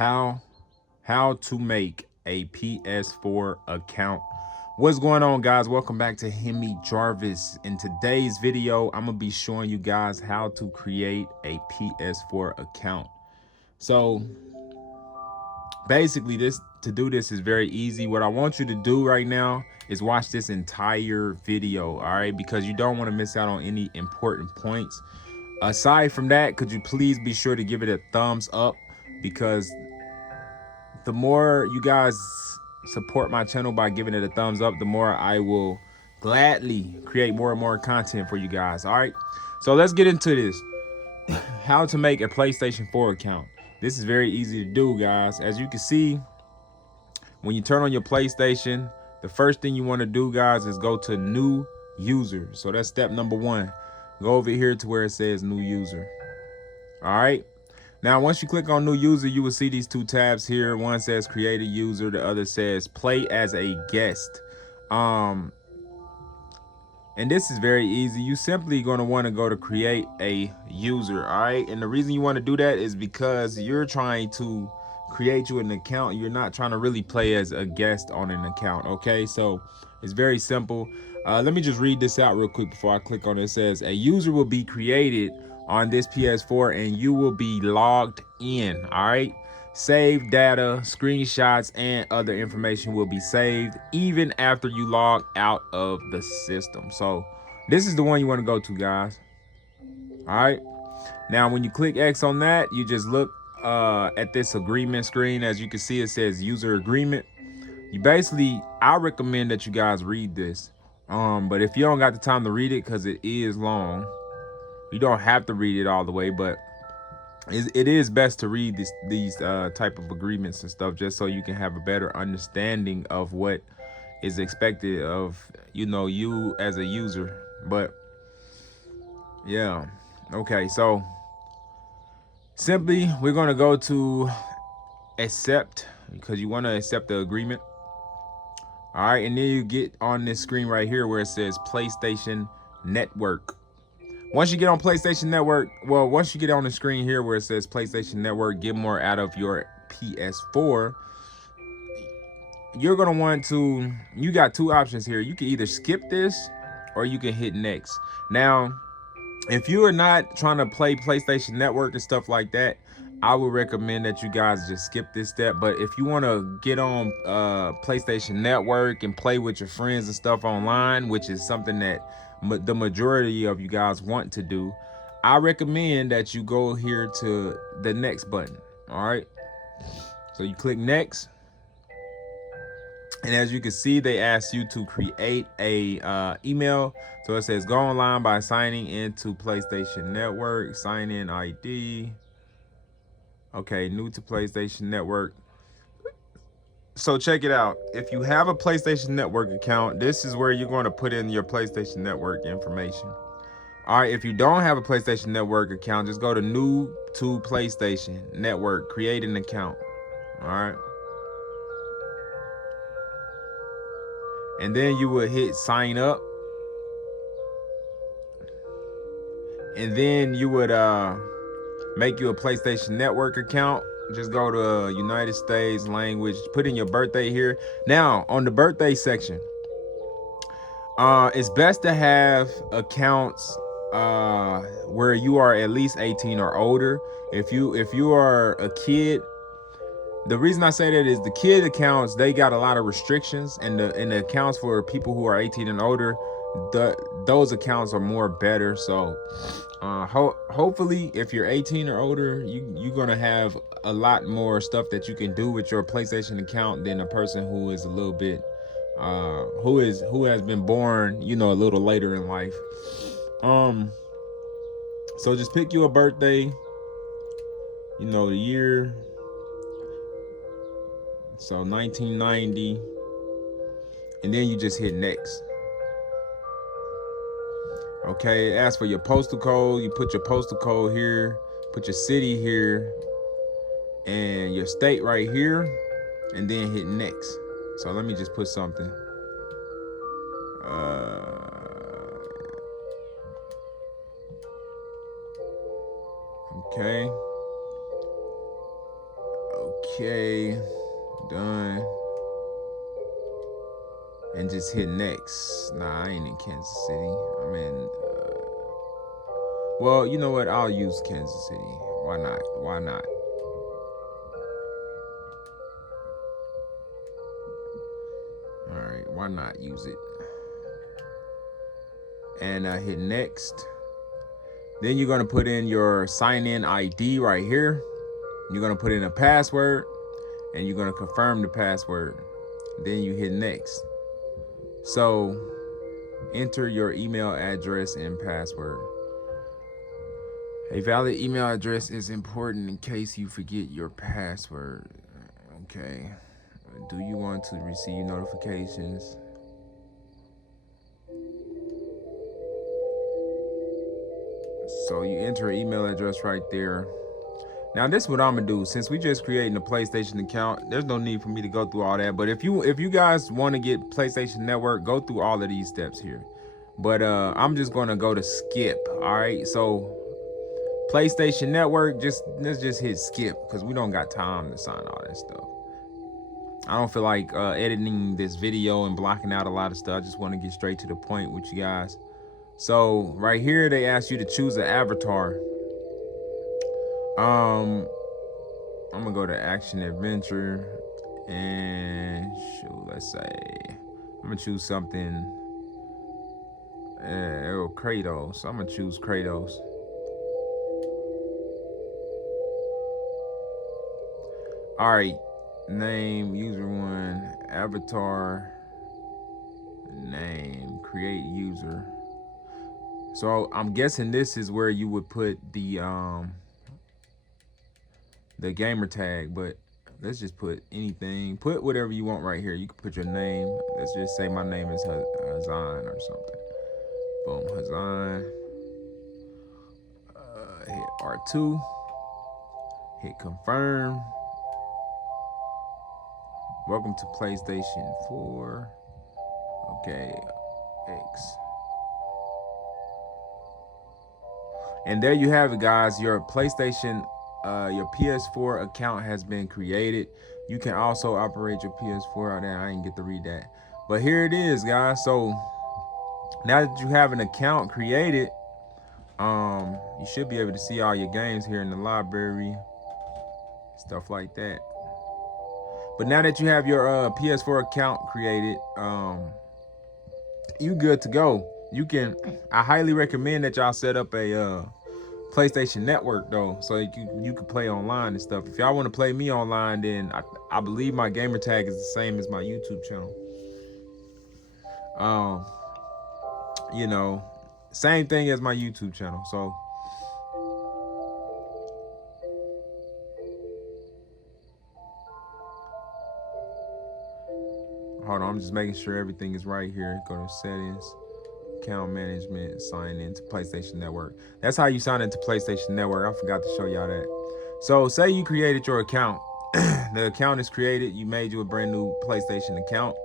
how how to make a PS4 account. What's going on, guys? Welcome back to Hemi Jarvis. In today's video, I'm gonna be showing you guys how to create a PS4 account. So basically, this to do this is very easy. What I want you to do right now is watch this entire video, all right? Because you don't want to miss out on any important points. Aside from that, could you please be sure to give it a thumbs up, because the more you guys support my channel by giving it a thumbs up, the more I will gladly create more and more content for you guys. All right, so let's get into this. How to make a PlayStation 4 account. This is very easy to do, guys. As you can see, when you turn on your PlayStation, the first thing you want to do, guys, is go to new user. So that's step number one. Go over here to where it says new user. All right. Now, once you click on new user, you will see these two tabs here. One says create a user, the other says play as a guest. And this is very easy. You simply going to want to go to create a user, all right? And the reason you want to do that is because you're trying to create you an account. You're not trying to really play as a guest on an account, okay? So it's very simple. Let me just read this out real quick before I click on it. It says a user will be created on this PS4 and you will be logged in, all right? Saved data, screenshots, and other information will be saved even after you log out of the system. So this is the one you want to go to, guys. All right. Now, when you click X on that, you just look at this agreement screen. As you can see, it says user agreement. You basically, I recommend that you guys read this. But if you don't got the time to read it, because it is long, you don't have to read it all the way, but it is best to read these type of agreements and stuff, just so you can have a better understanding of what is expected of you as a user. But yeah, okay, so simply we're going to go to accept, because you want to accept the agreement. All right, and then you get on this screen right here where it says PlayStation Network. Once you get on PlayStation Network, well, once you get on the screen here where it says PlayStation Network, get more out of your PS4, you're going to want to, you got two options here. You can either skip this or you can hit next. Now, if you are not trying to play PlayStation Network and stuff like that, I would recommend that you guys just skip this step. But if you want to get on PlayStation Network and play with your friends and stuff online, which is something that the majority of you guys want to do, I recommend that you go here to the next button. All right, so you click next, and as you can see, they ask you to create a email. So it says go online by signing into PlayStation Network, sign in ID. Okay, new to PlayStation Network. So check it out. If you have a PlayStation Network account, this is where you're going to put in your PlayStation Network information. All right, if you don't have a PlayStation Network account, just go to new to PlayStation Network, create an account. All right. And then you would hit sign up. And then you would make you a PlayStation Network account. Just go to United States, language, put in your birthday here. Now, on the birthday section, it's best to have accounts where you are at least 18 or older. If you are a kid, the reason I say that is the kid accounts, they got a lot of restrictions, and the accounts for people who are 18 and older, those accounts are more better. So hopefully if you're 18 or older, you're gonna have a lot more stuff that you can do with your PlayStation account than a person who is a little bit who has been born a little later in life. So just pick you a birthday, the year. So 1990, and then you just hit next. Okay, ask for your postal code. You put your postal code here, put your city here, and your state right here, and then hit next. So let me just put something. Okay. Okay, done. And just hit next. Nah, I ain't in Kansas City. I'm in. Well, you know what? I'll use Kansas City. Why not? Why not? All right, why not use it? And hit next. Then you're gonna put in your sign-in ID right here. You're gonna put in a password, and you're gonna confirm the password. Then you hit next. So enter your email address and password. A valid email address is important in case you forget your password. Okay. Do you want to receive notifications? So you enter an email address right there. Now this is what I'm gonna do. Since we just creating a PlayStation account, there's no need for me to go through all that. But if you guys want to get PlayStation Network, go through all of these steps here. But I'm just gonna go to skip. All right. So PlayStation Network, let's just hit skip because we don't got time to sign all that stuff. I don't feel like editing this video and blocking out a lot of stuff. I just want to get straight to the point with you guys. So right here, they ask you to choose an avatar. I'm gonna go to action adventure and shoot, let's say I'm gonna choose something. Kratos. I'm gonna choose Kratos. All right, name, user one, avatar, name, create user. So I'm guessing this is where you would put the gamer tag, but let's just put anything. Put whatever you want right here. You can put your name. Let's just say my name is Hazan or something. Boom, Hazan. Hit R2. Hit confirm. Welcome to PlayStation 4. Okay, X. And there you have it, guys. Your PlayStation, your PS4 account has been created. You can also operate your PS4 out there. I didn't get to read that, but here it is, guys. So now that you have an account created, you should be able to see all your games here in the library, stuff like that. But now that you have your PS4 account created, you good to go. You can. I highly recommend that y'all set up a PlayStation Network though, so you can play online and stuff. If y'all want to play me online, then I believe my gamer tag is the same as my YouTube channel. You know, same thing as my YouTube channel. So hold on, I'm just making sure everything is right here. Go to settings, account management, sign into PlayStation Network. That's how you sign into PlayStation Network. I forgot to show y'all that. So say you created your account. The account is created. You made you a brand new PlayStation account.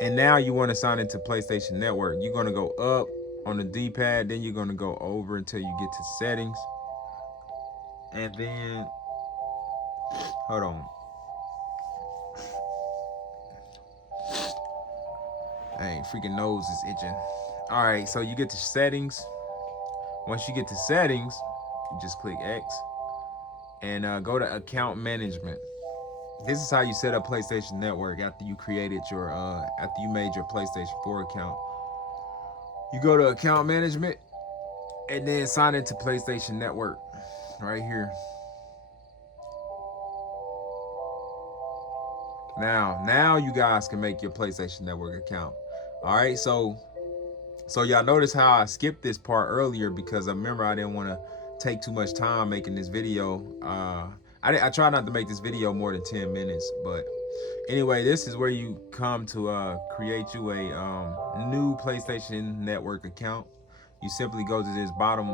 And now you want to sign into PlayStation Network. You're going to go up on the D-pad. Then you're going to go over until you get to settings. And then, hold on. Dang, freaking nose is itching. All right, so you get to settings. Once you get to settings, you just click X and go to account management. This is how you set up PlayStation Network after you created your after you made your PlayStation 4 account. You go to account management and then sign into PlayStation Network right here. Now you guys can make your PlayStation Network account. All right, so y'all notice how I skipped this part earlier because I remember I didn't want to take too much time making this video. I try not to make this video more than 10 minutes, but anyway, this is where you come to create you a new PlayStation Network account. You simply go to this bottom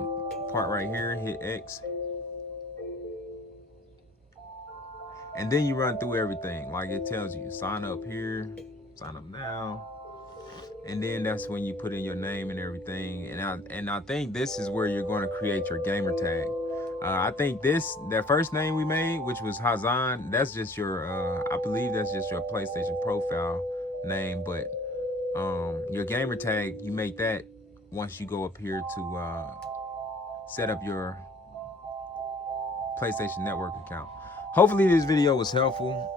part right here, hit X, and then you run through everything like it tells you. Sign up here, sign up now. And then that's when you put in your name and everything. And I think this is where you're going to create your gamer tag. I think that first name we made, which was Hazan, that's just your I believe that's just your PlayStation profile name, but your gamer tag, you make that once you go up here to set up your PlayStation Network account. Hopefully this video was helpful.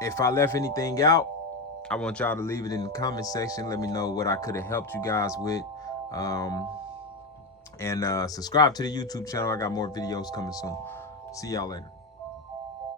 If I left anything out, I want y'all to leave it in the comment section. Let me know what I could have helped you guys with. And subscribe to the YouTube channel. I got more videos coming soon. See y'all later.